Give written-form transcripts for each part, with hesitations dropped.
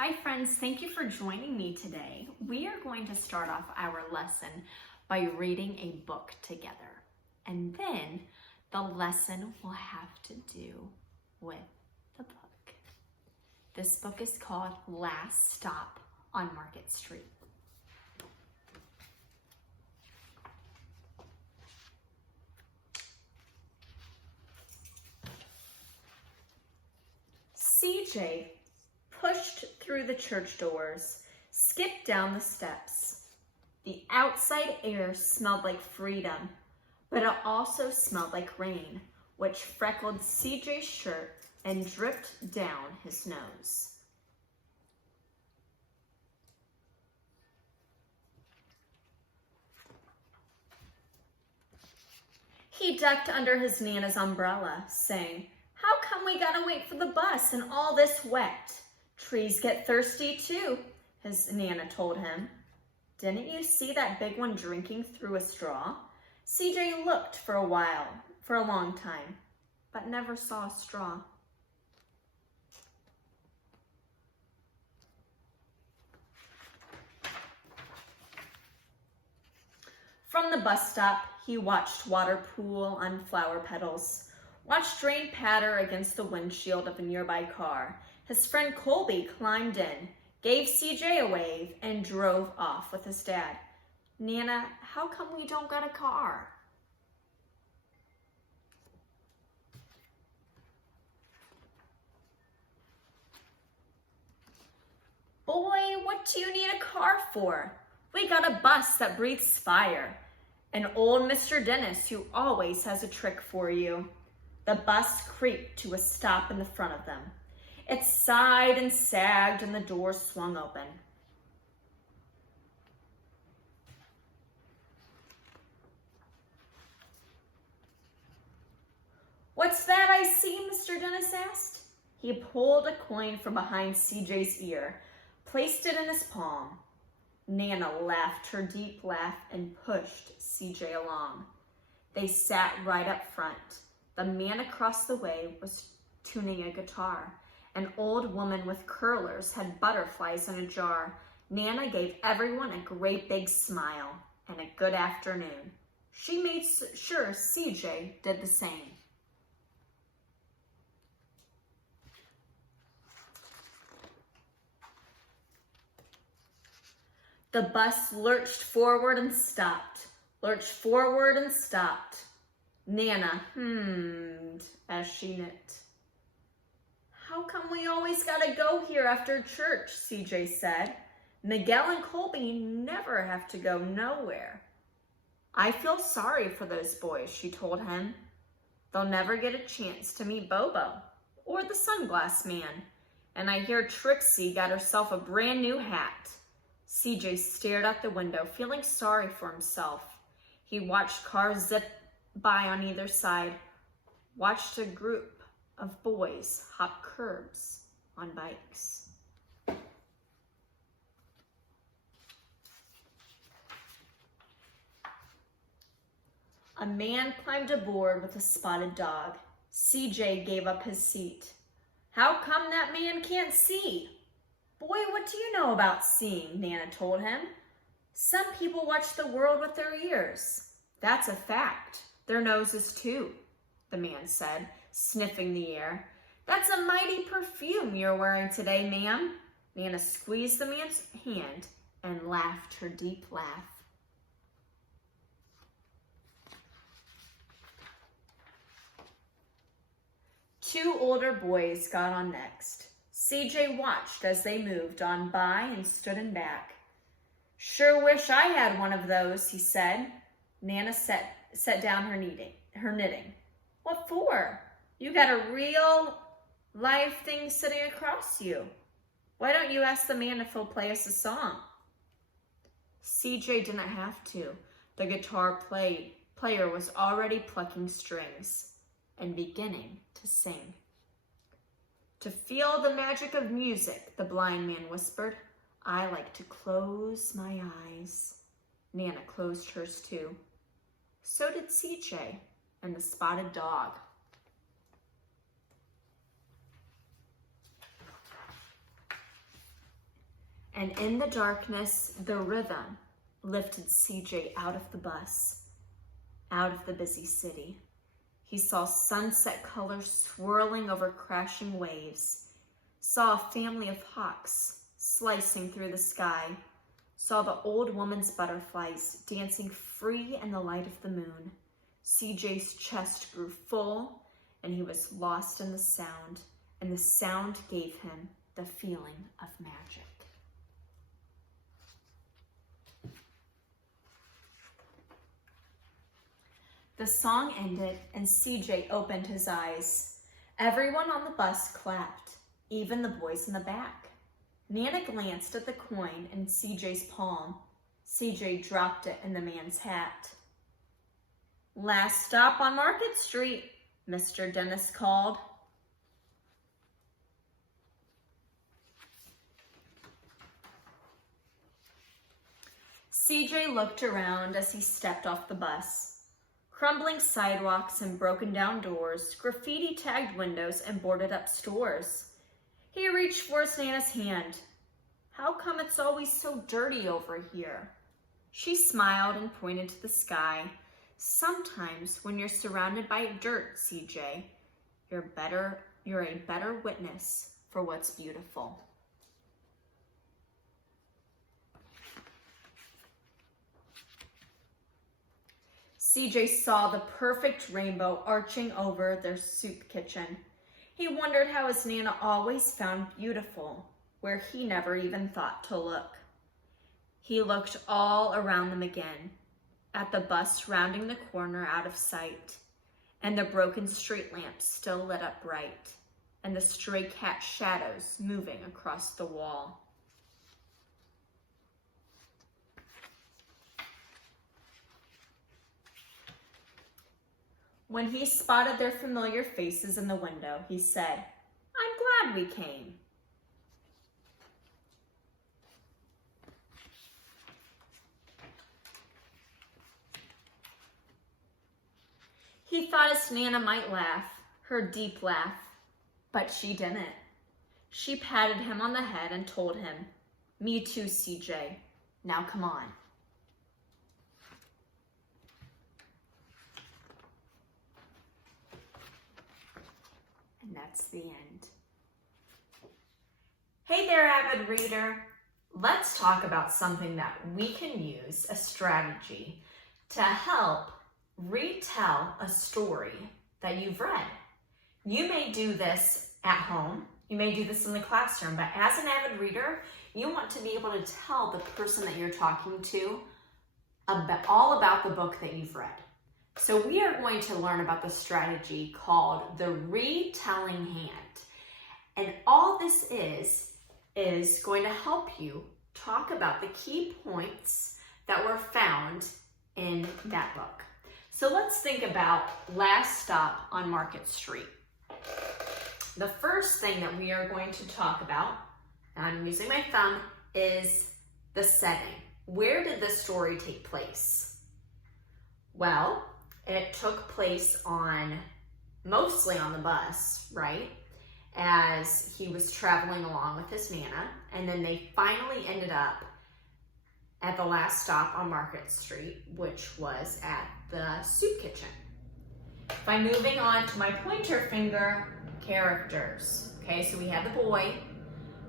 Hi friends, thank you for joining me today. We are going to start off our lesson by reading a book together. And then the lesson will have to do with the book. This book is called Last Stop on Market Street. CJ pushed through the church doors, skipped down the steps. The outside air smelled like freedom, but it also smelled like rain, which freckled CJ's shirt and dripped down his nose. He ducked under his Nana's umbrella, saying, "How come we gotta wait for the bus and all this wet? Trees get thirsty too," his Nana told him. "Didn't you see that big one drinking through a straw?" CJ looked for a long time, but never saw a straw. From the bus stop, he watched water pool on flower petals, watched rain patter against the windshield of a nearby car. His friend Colby climbed in, gave CJ a wave, and drove off with his dad. "Nana, how come we don't got a car?" "Boy, what do you need a car for? We got a bus that breathes fire. And old Mr. Dennis, who always has a trick for you." The bus creaked to a stop in the front of them. It sighed and sagged, and the door swung open. "What's that I see?" Mr. Dennis asked. He pulled a coin from behind CJ's ear, placed it in his palm. Nana laughed her deep laugh and pushed CJ along. They sat right up front. The man across the way was tuning a guitar. An old woman with curlers had butterflies in a jar. Nana gave everyone a great big smile and a good afternoon. She made sure CJ did the same. The bus lurched forward and stopped, lurched forward and stopped. Nana hummed as she knit. "How come we always gotta go here after church?" CJ said. "Miguel and Colby never have to go nowhere." "I feel sorry for those boys," she told him. "They'll never get a chance to meet Bobo or the sunglass man. And I hear Trixie got herself a brand new hat." CJ stared out the window, feeling sorry for himself. He watched cars zip by on either side, watched a group of boys hop curbs on bikes. A man climbed aboard with a spotted dog. CJ gave up his seat. "How come that man can't see?" "Boy, what do you know about seeing?" Nana told him. "Some people watch the world with their ears." "That's a fact. Their noses too," the man said, sniffing the air. "That's a mighty perfume you're wearing today, ma'am." Nana squeezed the man's hand and laughed her deep laugh. Two older boys got on next. CJ watched as they moved on by and stood in back. "Sure wish I had one of those," he said. Nana set down her knitting. "What for? You got a real live thing sitting across you. Why don't you ask the man if he'll play us a song?" CJ didn't have to. The guitar player was already plucking strings and beginning to sing. "To feel the magic of music," the blind man whispered, "I like to close my eyes." Nana closed hers too. So did CJ and the spotted dog. And in the darkness, the rhythm lifted CJ out of the bus, out of the busy city. He saw sunset colors swirling over crashing waves, saw a family of hawks slicing through the sky, saw the old woman's butterflies dancing free in the light of the moon. CJ's chest grew full, and he was lost in the sound, and the sound gave him the feeling of magic. The song ended, and CJ opened his eyes. Everyone on the bus clapped, even the boys in the back. Nana glanced at the coin in CJ's palm. CJ dropped it in the man's hat. "Last stop on Market Street," Mr. Dennis called. CJ looked around as he stepped off the bus. Crumbling sidewalks and broken down doors, graffiti-tagged windows and boarded up stores. He reached for his Nana's hand. "How come it's always so dirty over here?" She smiled and pointed to the sky. "Sometimes when you're surrounded by dirt, CJ, you're a better witness for what's beautiful." CJ saw the perfect rainbow arching over their soup kitchen. He wondered how his Nana always found beautiful where he never even thought to look. He looked all around them again, at the bus rounding the corner out of sight, and the broken street lamps still lit up bright, and the stray cat shadows moving across the wall. When he spotted their familiar faces in the window, he said, "I'm glad we came." He thought his Nana might laugh, her deep laugh, but she didn't. She patted him on the head and told him, "Me too, CJ. Now come on." And that's the end. Hey there, avid reader. Let's talk about something that we can use, a strategy, to help retell a story that you've read. You may do this at home, you may do this in the classroom, but as an avid reader, you want to be able to tell the person that you're talking to all about the book that you've read. So we are going to learn about the strategy called the retelling hand. And all this is going to help you talk about the key points that were found in that book. So let's think about Last Stop on Market Street. The first thing that we are going to talk about, and I'm using my thumb, is the setting. Where did the story take place? Well, it took place mostly on the bus, right? As he was traveling along with his Nana, and then they finally ended up at the last stop on Market Street, which was at the soup kitchen. By moving on to my pointer finger, characters. Okay, so we had the boy,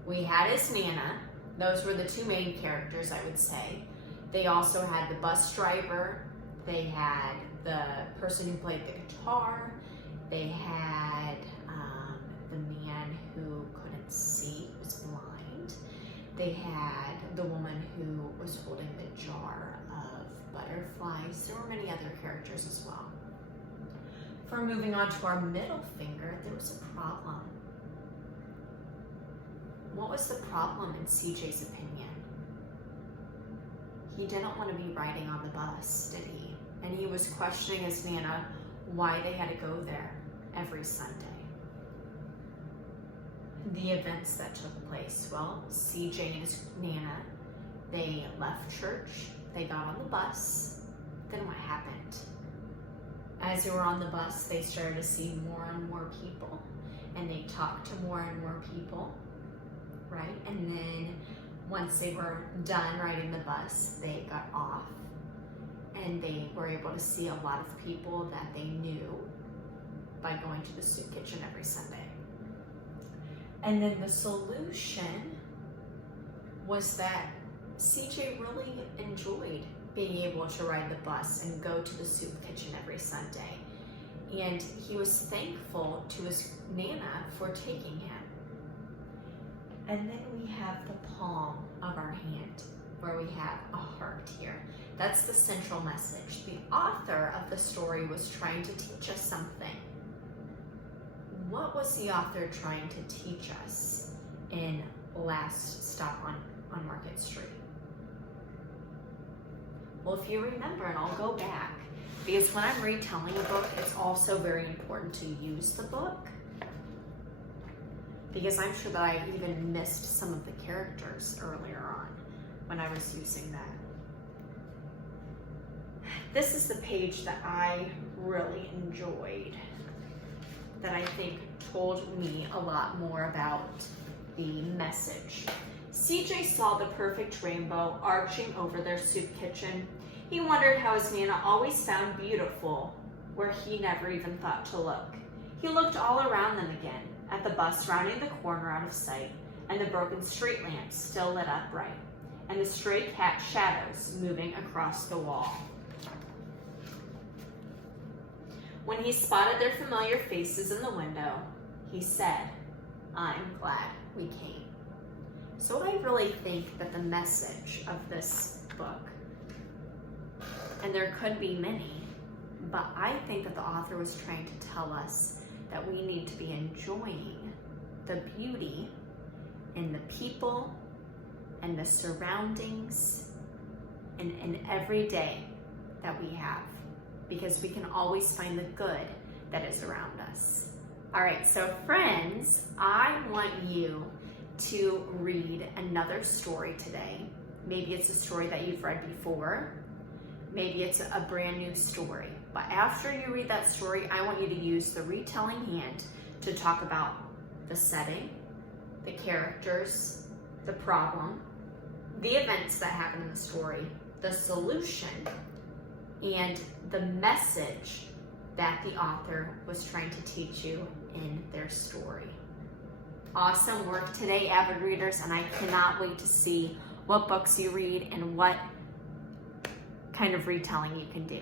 we had his Nana. Those were the two main characters, I would say. They also had the bus driver, they had the person who played the guitar, they had the man who couldn't see, was blind, they had the woman who was holding the jar of butterflies. There were many other characters as well. For moving on to our middle finger, there was a problem. What was the problem in CJ's opinion? He didn't want to be riding on the bus, did he? And he was questioning his Nana why they had to go there every Sunday. The events that took place, well, CJ and his Nana, they left church, they got on the bus. Then what happened? As they were on the bus, they started to see more and more people, and they talked to more and more people, right? And then once they were done riding the bus, they got off and they were able to see a lot of people that they knew by going to the soup kitchen every Sunday. And then the solution was that CJ really enjoyed being able to ride the bus and go to the soup kitchen every Sunday. And he was thankful to his Nana for taking him. And then we have the palm of our hand where we have a heart here. That's the central message. The author of the story was trying to teach us something. What was the author trying to teach us in Last Stop on Market Street? Well, if you remember, and I'll go back, because when I'm retelling a book, it's also very important to use the book, because I'm sure that I even missed some of the characters earlier on when I was using that. This is the page that I really enjoyed, that I think told me a lot more about the message. CJ saw the perfect rainbow arching over their soup kitchen. He wondered how his Nana always found beautiful where he never even thought to look. He looked all around them again, at the bus rounding the corner out of sight, and the broken street lamps still lit up bright, and the stray cat shadows moving across the wall. When he spotted their familiar faces in the window, he said, "I'm glad we came." So I really think that the message of this book, and there could be many, but I think that the author was trying to tell us that we need to be enjoying the beauty in the people and the surroundings and every day that we have, because we can always find the good that is around us. All right, so friends, I want you to read another story today. Maybe it's a story that you've read before. Maybe it's a brand new story. But after you read that story, I want you to use the retelling hand to talk about the setting, the characters, the problem, the events that happen in the story, the solution, and the message that the author was trying to teach you in their story. Awesome work today, avid readers, and I cannot wait to see what books you read and what kind of retelling you can do.